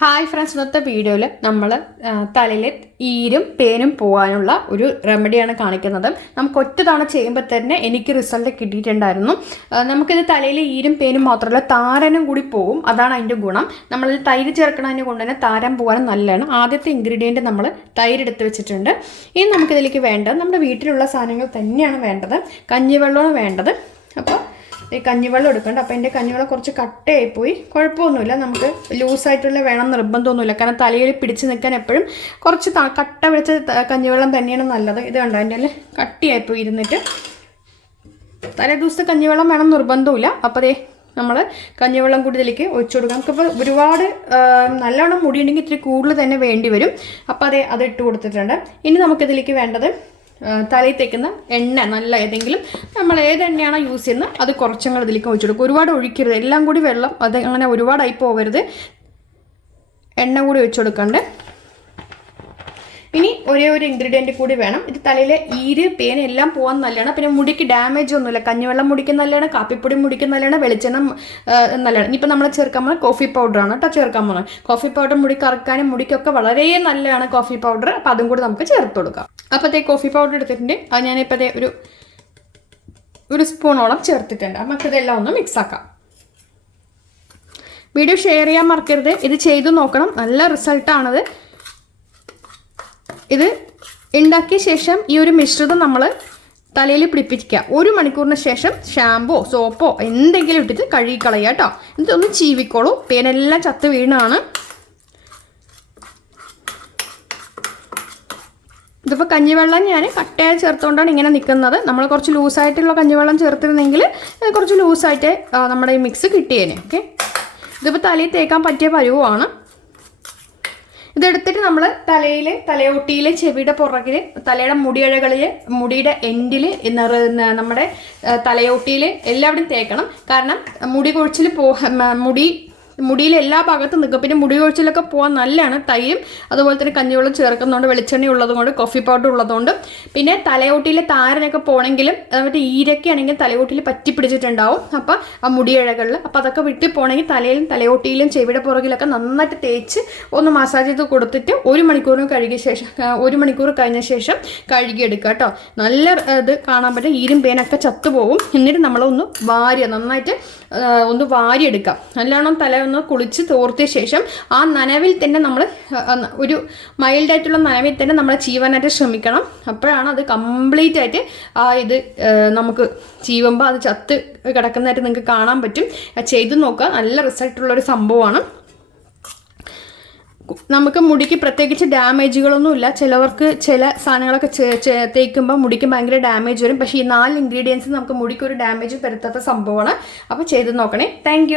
Hi friends ഇന്നത്തെ വീഡിയോയിൽ നമ്മൾ തലയിൽ ഈരും പേനും പോകാനുള്ള ഒരു റെമഡിയാണ് കാണിക്കുന്നത്. നമുക്ക് ഒറ്റ തവണ ചെയ്യുമ്പോൾ തന്നെ എനിക്ക് റിസൾട്ട് കിട്ടിയിട്ടുണ്ടായിരുന്നു. നമുക്കിത് തലയിൽ ഈരും പേനും മാത്രമല്ല താരനും കൂടി പോകും അതാണ് അതിന്റെ ഗുണം. നമ്മൾ തൈര് ചേർക്കണതിന് കൊണ്ട് തന്നെ താരം പോകാനും നല്ലതാണ്. ആദ്യത്തെ ഇൻഗ്രീഡിയന്റ് നമ്മൾ തൈര് എടുത്ത് വെച്ചിട്ടുണ്ട്. ഇനി നമുക്കിതിലേക്ക് വേണ്ടത് നമ്മുടെ വീട്ടിലുള്ള സാധനങ്ങൾ തന്നെയാണ് വേണ്ടത്. കഞ്ഞിവെള്ളമാണ് വേണ്ടത്. അപ്പോൾ ഈ കഞ്ഞിവെള്ളം എടുക്കണ്ട. അപ്പോൾ എന്റെ കഞ്ഞിവെള്ളം കുറച്ച് കട്ടയായിപ്പോയി കുഴപ്പമൊന്നുമില്ല. നമുക്ക് ലൂസായിട്ടുള്ള വേണം നിർബന്ധമൊന്നുമില്ല. കാരണം തലയിൽ പിടിച്ച് നിൽക്കാൻ എപ്പോഴും കുറച്ച് കട്ട ത- കഞ്ഞിവെള്ളം തന്നെയാണ് നല്ലത്. ഇത് കണ്ടോ? എന്റെ കട്ടിയായി കട്ടിയായിപ്പോയി ഇരുന്നിട്ട്. തലേ ദിവസത്തെ കഞ്ഞിവെള്ളം വേണം നിർബന്ധമില്ല. അപ്പോൾ അതേ നമ്മൾ കഞ്ഞിവെള്ളം കൂടി ഇതിലേക്ക് ഒഴിച്ചു കൊടുക്കാം. നമുക്കിപ്പോൾ ഒരുപാട് നല്ലവണ്ണം മുടിയുണ്ടെങ്കിൽ ഇത്തിരി കൂടുതൽ തന്നെ വേണ്ടി വരും. അപ്പോൾ അതേ അത് ഇട്ട് കൊടുത്തിട്ടുണ്ട്. ഇനി നമുക്കിതിലേക്ക് വേണ്ടത് തലയിൽ തേക്കുന്ന എണ്ണ നല്ല ഏതെങ്കിലും നമ്മൾ ഏത് എണ്ണയാണോ യൂസ് ചെയ്യുന്നത് അത് കുറച്ചും കൂടെ ഇതിലേക്ക് ഒഴിച്ചു കൊടുക്കും. ഒരുപാട് ഒഴിക്കരുത്. എല്ലാം കൂടി വെള്ളം അത് അങ്ങനെ ഒരുപാടായി പോകരുത്. എണ്ണ കൂടി ഒഴിച്ചു കൊടുക്കണ്ട്. ഇനി ഒരേ ഒരു ഇൻഗ്രീഡിയന്റ് കൂടി വേണം. ഇത് തലയിലെ ഈര് പേന എല്ലാം പോകാൻ നല്ലതാണ്. പിന്നെ മുടിക്ക് ഡാമേജ് ഒന്നുമില്ല. കഞ്ഞിവെള്ളം മുടിക്ക് നല്ലതാണ്. കാപ്പിപ്പൊടി മുടിക്ക് നല്ലതാണ്. വെളിച്ചെണ്ണ നല്ലതാണ്. ഇനിയിപ്പോൾ നമ്മൾ ചേർക്കാൻ പോകുന്നത് കോഫി പൗഡറാണ് കേട്ടോ ചേർക്കാൻ പോകുന്നത്. കോഫി പൗഡർ മുടി കറക്കാനും മുടിക്കൊക്കെ വളരെ നല്ലതാണ് കോഫി പൗഡർ അപ്പോൾ അതും കൂടി നമുക്ക് ചേർത്ത് കൊടുക്കാം. അപ്പോഴത്തേ കോഫി പൗഡർ എടുത്തിട്ടുണ്ട്. അത് ഞാനിപ്പോഴത്തെ ഒരു ഒരു സ്പൂണോളം ചേർത്തിട്ടുണ്ട്. നമുക്കിതെല്ലാം ഒന്ന് മിക്സ് ആക്കാം. വീഡിയോ ഷെയർ ചെയ്യാൻ മറക്കരുത്. ഇത് ചെയ്തു നോക്കണം. നല്ല റിസൾട്ടാണത് ഇത് ഉണ്ടാക്കിയ ശേഷം ഈ ഒരു മിശ്രിതം നമ്മൾ തലയിൽ പിടിപ്പിക്കുക. ഒരു മണിക്കൂറിന് ശേഷം ഷാമ്പോ സോപ്പോ എന്തെങ്കിലും ഇട്ടിട്ട് കഴുകി കേട്ടോ. ഇതൊന്ന് ചീവിക്കോളൂ. പേനെല്ലാം ചത്ത് വീണാണ്. ഇതിപ്പോൾ കഞ്ഞിവെള്ളം ഞാൻ കട്ടയായി ചേർത്തുകൊണ്ടാണ് ഇങ്ങനെ നിൽക്കുന്നത് നമ്മൾ കുറച്ച് ലൂസായിട്ടുള്ള കഞ്ഞിവെള്ളം ചേർത്തിരുന്നെങ്കിൽ കുറച്ച് ലൂസായിട്ട് നമ്മുടെ ഈ മിക്സ് കിട്ടിയേനെ ഓക്കെ? ഇതിപ്പോൾ തലയിൽ തേക്കാൻ പറ്റിയ പരുവാണ്. ഇതെടുത്തിട്ട് നമ്മൾ തലയിൽ തലയോട്ടിയിൽ ചെവിയുടെ പുറകിൽ തലയുടെ മുടിയഴകളിൽ മുടിയുടെ എൻഡിൽ നമ്മുടെ തലയോട്ടിയിൽ എല്ലാവിടെയും തേക്കണം. കാരണം മുടി കൊഴിച്ചിൽ പോ മുടി മുടിയിൽ എല്ലാ ഭാഗത്തും നിൽക്കും. പിന്നെ മുടി കൊഴിച്ചിലൊക്കെ പോകാൻ നല്ലതാണ്. തൈയും അതുപോലെ തന്നെ കഞ്ഞിവെള്ളം ചേർക്കുന്നതുകൊണ്ട് വെളിച്ചെണ്ണ ഉള്ളതുകൊണ്ട് കോഫി പൗഡർ ഉള്ളതുകൊണ്ട്. പിന്നെ തലയോട്ടിയിലെ താരനൊക്കെ പോകണമെങ്കിലും മറ്റേ ഈരക്കയാണെങ്കിൽ തലയോട്ടിയിൽ പറ്റി പിടിച്ചിട്ടുണ്ടാവും. അപ്പം ആ മുടിയിഴകളിൽ അപ്പം അതൊക്കെ വിട്ടി പോകണമെങ്കിൽ തലയിലും തലയോട്ടിയിലും ചെവിയുടെ പുറകിലൊക്കെ നന്നായിട്ട് തേച്ച് ഒന്ന് മസാജ് ചെയ്ത് കൊടുത്തിട്ട് ഒരു മണിക്കൂറിന് കഴുകിയ ശേഷം ഒരു മണിക്കൂർ കഴിഞ്ഞ ശേഷം കഴുകിയെടുക്കുക കേട്ടോ. നല്ല ഇത് കാണാൻ പറ്റും. ഈരും പേനൊക്കെ ചത്തുപോകും എന്നിട്ട് നമ്മളൊന്ന് വാരി നന്നായിട്ട് ഒന്ന് വാരിയെടുക്കാം നല്ലോണം തല ഒന്ന് കുളിച്ച് തോർത്തിയ ശേഷം ആ നനവിൽ തന്നെ നമ്മൾ ഒരു മൈൽഡായിട്ടുള്ള നനവിൽ തന്നെ നമ്മൾ ചീവാനായിട്ട് ശ്രമിക്കണം. അപ്പോഴാണ് അത് കംപ്ലീറ്റ് ആയിട്ട് ആ ഇത് നമുക്ക് ചീവുമ്പോൾ അത് ചത്ത് കിടക്കുന്നതായിട്ട് നിങ്ങൾക്ക് കാണാൻ പറ്റും. ചെയ്തു നോക്കുക. നല്ല റിസൾട്ടുള്ളൊരു സംഭവമാണ്. നമുക്ക് മുടിക്ക് പ്രത്യേകിച്ച് ഡാമേജുകളൊന്നുമില്ല ചിലവർക്ക് ചില സാധനങ്ങളൊക്കെ തേക്കുമ്പോൾ മുടിക്ക് ഭയങ്കര ഡാമേജ് വരും. പക്ഷേ ഈ നാല് ഇൻഗ്രീഡിയൻസ് നമുക്ക് മുടിക്ക് ഒരു ഡാമേജ് വരുത്താത്ത സംഭവമാണ്. അപ്പോൾ ചെയ്ത് നോക്കണേ. താങ്ക്